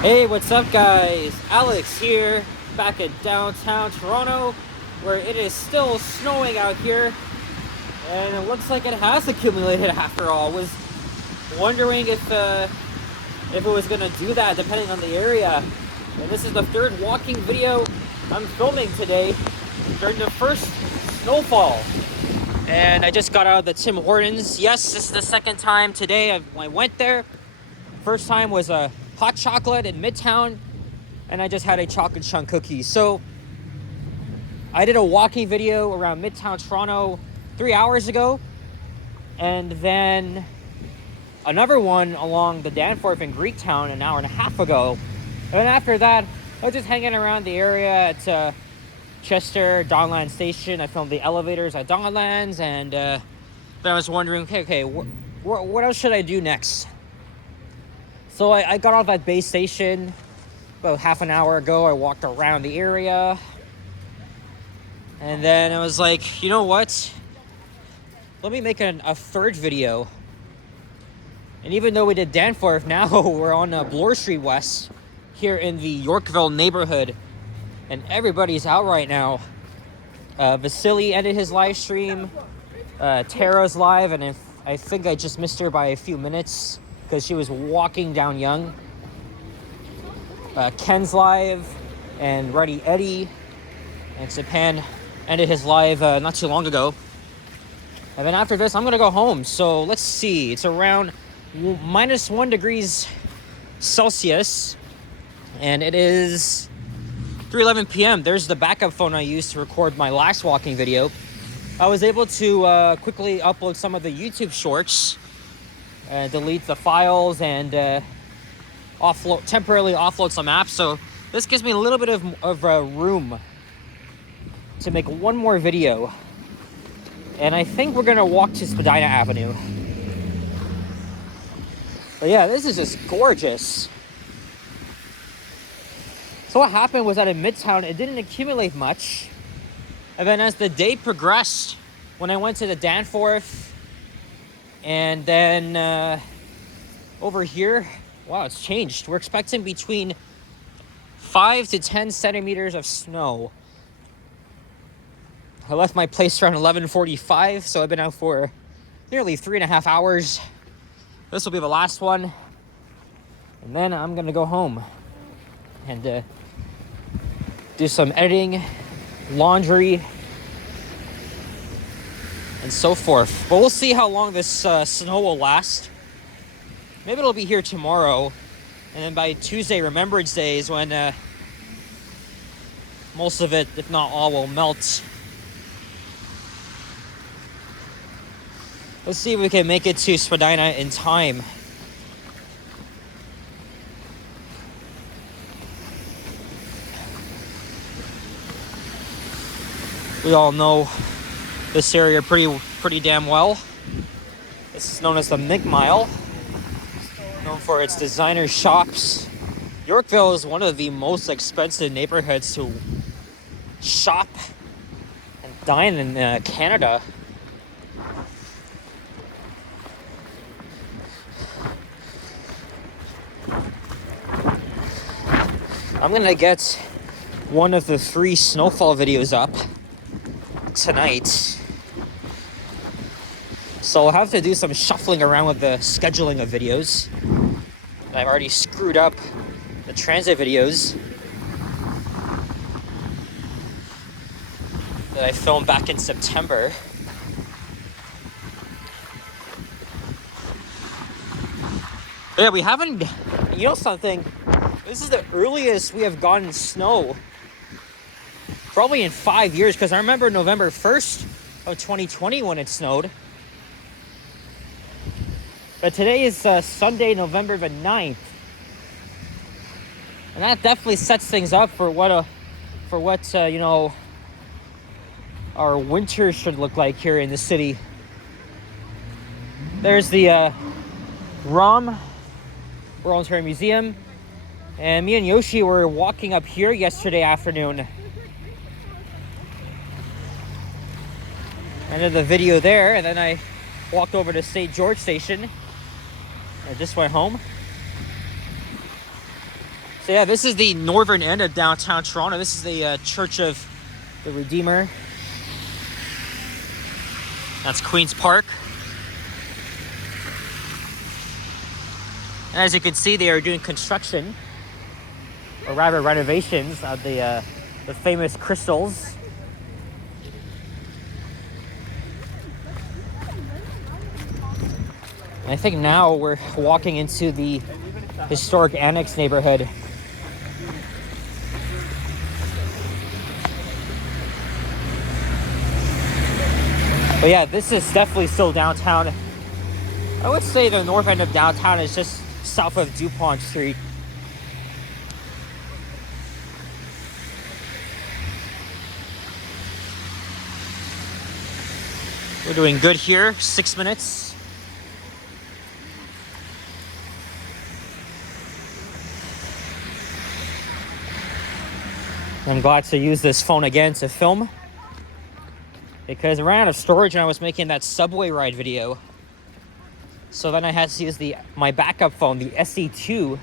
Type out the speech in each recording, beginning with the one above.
Hey, what's up guys? Alex here, back in downtown Toronto, where it is still snowing out here, and it looks like it has accumulated after all. Was wondering if it was gonna do that depending on the area. And this is the third walking video I'm filming today during the first snowfall. And I just got out of the Tim Hortons. Yes, this is the second time today I went there. First time was a hot chocolate in Midtown, and I just had a chocolate chunk cookie. So I did a walking video around Midtown Toronto 3 hours ago, and then another one along the Danforth in Greektown an hour and a half ago. And then after that, I was just hanging around the area at Chester, Donlands Station. I filmed the elevators at Donlands, and then I was wondering, okay, what else should I do next? So I got off at Bay Station about half an hour ago. I walked around the area, and then I was like, you know what? Let me make a third video. And even though we did Danforth, now we're on Bloor Street West here in the Yorkville neighborhood, and everybody's out right now. Vasily ended his live stream. Tara's live, and I think I just missed her by a few minutes because she was walking down Yonge. Ken's live, and Ready Eddie and Japan ended his live not too long ago. And then after this, I'm gonna go home. So let's see, it's around -1 degrees Celsius, and it is 3:11 p.m. There's the backup phone I used to record my last walking video. I was able to quickly upload some of the YouTube shorts, delete the files, and temporarily offload some apps. So this gives me a little bit of room to make one more video. And I think we're gonna walk to Spadina Avenue. But yeah, this is just gorgeous. So what happened was that in Midtown, it didn't accumulate much. And then as the day progressed, when I went to the Danforth, and then over here, wow, it's changed. We're expecting between 5 to 10 centimeters of snow. I left my place around 11:45, so I've been out for nearly 3.5 hours. This will be the last one, and then I'm gonna go home and do some editing, laundry, and so forth. But we'll see how long this snow will last. Maybe it'll be here tomorrow, and then by Tuesday, Remembrance Day, is when most of it, if not all, will melt. Let's see if we can make it to Spadina in time. We all know this area pretty damn well. This is known as the Mink Mile, known for its designer shops. Yorkville is one of the most expensive neighborhoods to shop and dine in Canada. I'm gonna get one of the 3 snowfall videos up tonight. So I'll have to do some shuffling around with the scheduling of videos. I've already screwed up the transit videos that I filmed back in September. But yeah, we haven't, you know something? This is the earliest we have gotten snow probably in 5 years, because I remember November 1st of 2020 when it snowed. But today is Sunday, November the 9th. And that definitely sets things up for what you know, our winter should look like here in the city. There's the World Ontario Museum. And me and Yoshi were walking up here yesterday afternoon. I did the video there, and then I walked over to St. George Station. I just went home. So yeah, this is the northern end of downtown Toronto. This is the Church of the Redeemer. That's Queen's Park. And as you can see, they are doing construction, or rather renovations, of the famous crystals. And I think now we're walking into the historic annex neighborhood. But yeah, this is definitely still downtown. I would say the north end of downtown is just south of DuPont Street. We're doing good here, 6 minutes. I'm glad to use this phone again to film, because I ran out of storage and I was making that subway ride video. So then I had to use my backup phone, the SE2,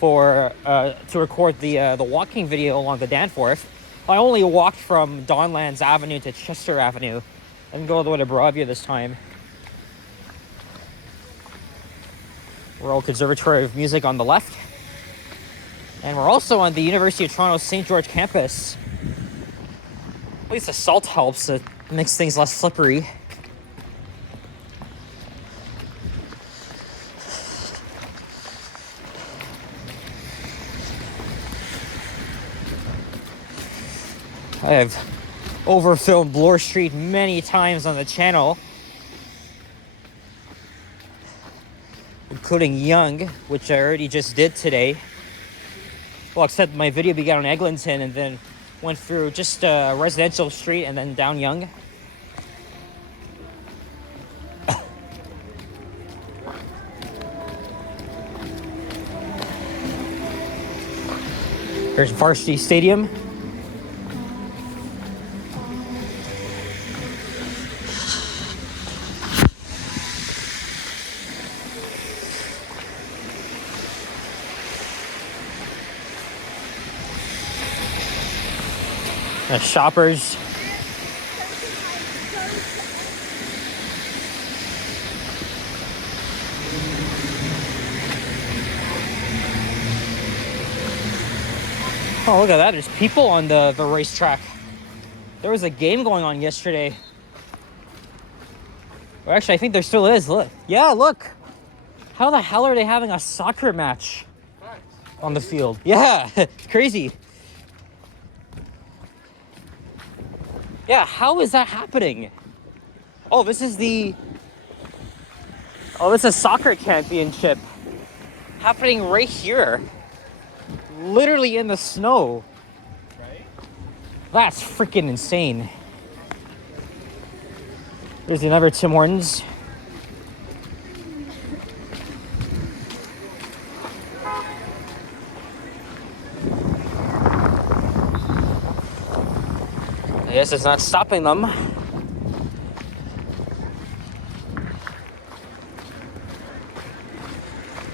to record the walking video along the Danforth. I only walked from Donlands Avenue to Chester Avenue. I didn't go all the way to Broadview this time. Royal Conservatory of Music on the left. And we're also on the University of Toronto St. George campus. At least the salt helps. It makes things less slippery. I have overfilmed Bloor Street many times on the channel, including Yonge, which I already just did today. Well, except my video began on Eglinton and then went through just a residential street and then down Yonge. There's Varsity Stadium. Shoppers. Oh, look at that. There's people on the racetrack. There was a game going on yesterday. Well, actually, I think there still is. Look. Yeah, look. How the hell are they having a soccer match on the field? Yeah, it's crazy. Yeah, how is that happening? Oh, this is soccer championship happening right here. Literally in the snow. Right? That's freaking insane. There's another Tim Hortons. I guess it's not stopping them.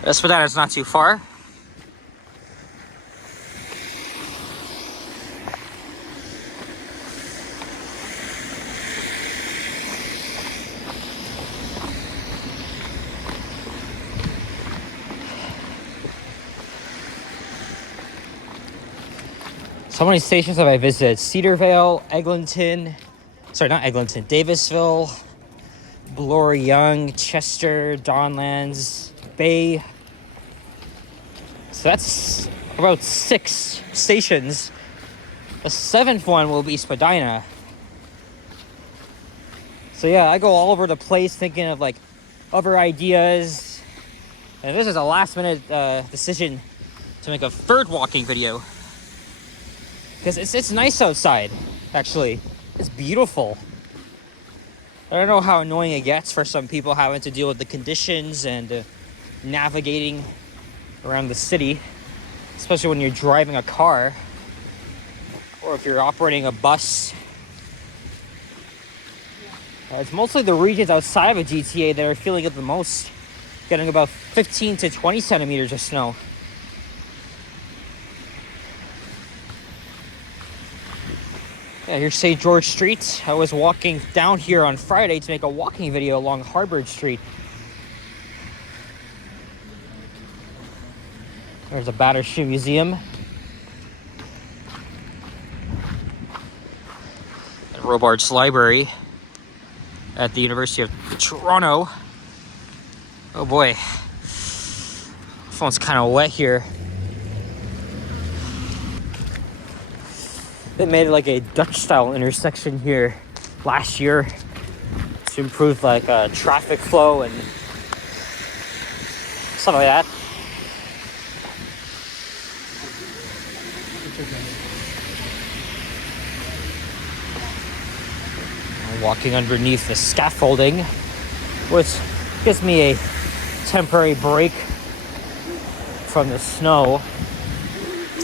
Espadana's not too far. So many stations have I visited? Cedarvale, Eglinton, sorry, not Eglinton, Davisville, Bloor, Yonge, Chester, Donlands, Bay. So that's about 6 stations. The 7th one will be Spadina. So yeah, I go all over the place thinking of like other ideas. And this is a last minute decision to make a 3rd walking video. Because it's nice outside, actually. It's beautiful. I don't know how annoying it gets for some people having to deal with the conditions and navigating around the city, especially when you're driving a car or if you're operating a bus. It's mostly the regions outside of GTA that are feeling it the most, getting about 15 to 20 centimeters of snow. Yeah, here's St. George Street. I was walking down here on Friday to make a walking video along Harvard Street. There's a Battersea Museum. And Robarts Library at the University of Toronto. Oh boy. Phone's kind of wet here. They made like a Dutch style intersection here last year to improve like traffic flow and stuff like that. I'm walking underneath the scaffolding, which gives me a temporary break from the snow.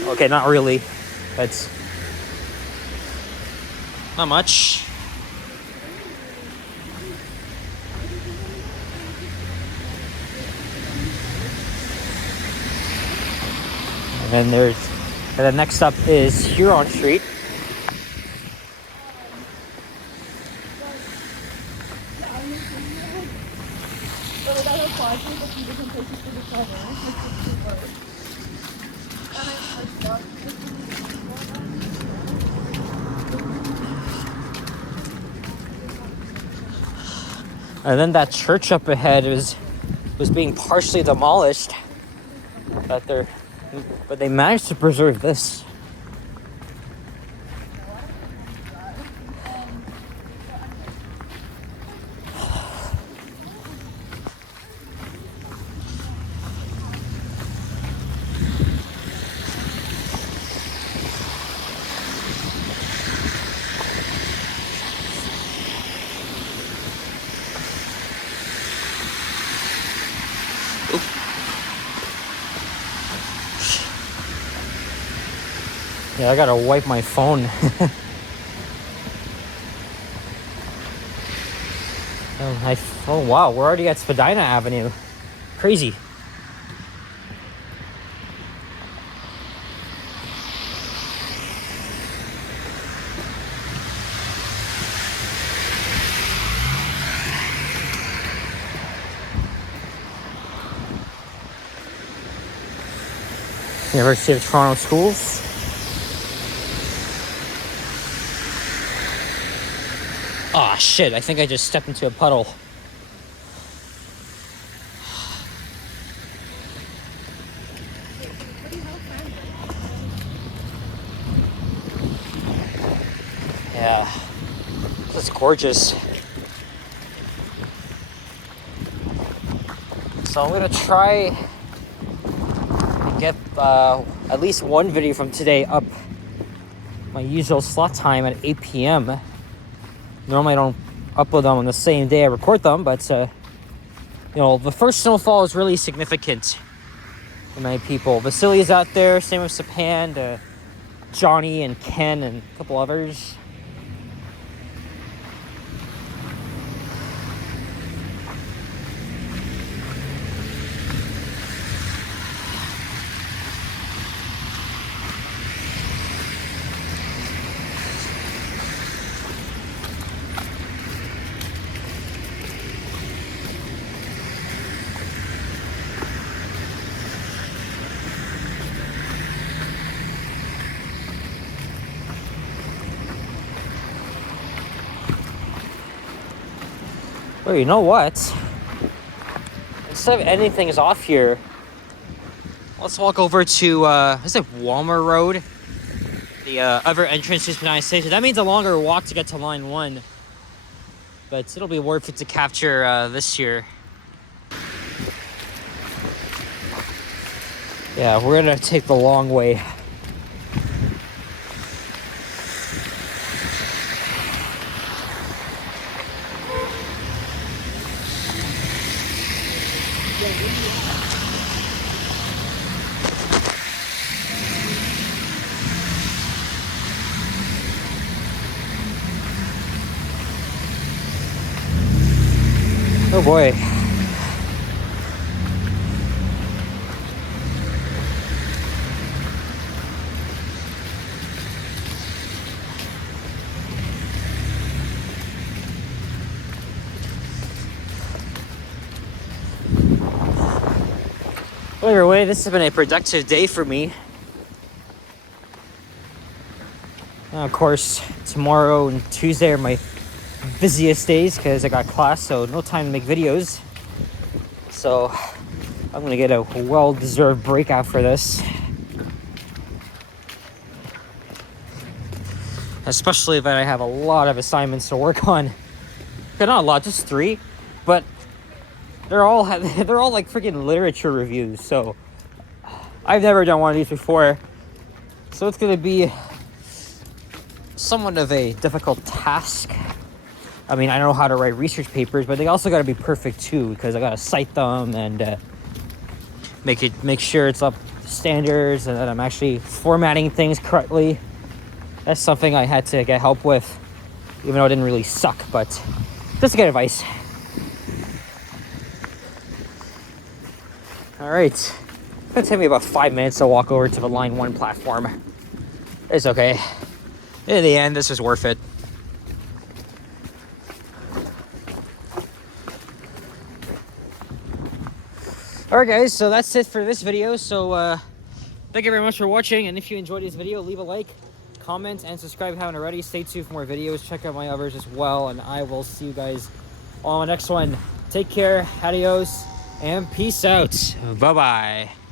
Okay, not really, but not much. And then next up is Huron Street. And then that church up ahead was being partially demolished. But they managed to preserve this. Yeah, I gotta wipe my phone. Oh wow, we're already at Spadina Avenue. Crazy. University of Toronto Schools. Aw, shit, I think I just stepped into a puddle. Yeah, this is gorgeous. So I'm gonna try and get at least one video from today up my usual slot time at 8 p.m. Normally I don't upload them on the same day I record them, but you know, the first snowfall is really significant for many people. Vasili's out there, same with Sapan, Johnny and Ken and a couple others. Well, you know what? Instead of ending things off here, let's walk over to, is it Walmer Road? The other entrance to Spadina Station. That means a longer walk to get to line 1. But it'll be worth it to capture this year. Yeah, we're gonna take the long way. Oh boy. Well, either way, this has been a productive day for me. And of course, tomorrow and Tuesday are my busiest days because I got class, so no time to make videos. So I'm gonna get a well-deserved break after this. Especially if I have a lot of assignments to work on. Not a lot, just 3, but they're all like freaking literature reviews. So I've never done one of these before, so it's gonna be somewhat of a difficult task. I mean, I know how to write research papers, but they also got to be perfect too, because I got to cite them and make sure it's up to standards and that I'm actually formatting things correctly. That's something I had to get help with, even though it didn't really suck, but just to get advice. All right, it's gonna take me about 5 minutes to walk over to the Line 1 platform. It's okay. In the end, this is worth it. Alright guys, so that's it for this video. So thank you very much for watching, and if you enjoyed this video, leave a like, comment, and subscribe if you haven't already. Stay tuned for more videos. Check out my others as well, and I will see you guys on the next one. Take care, adios, and peace out. Bye-bye.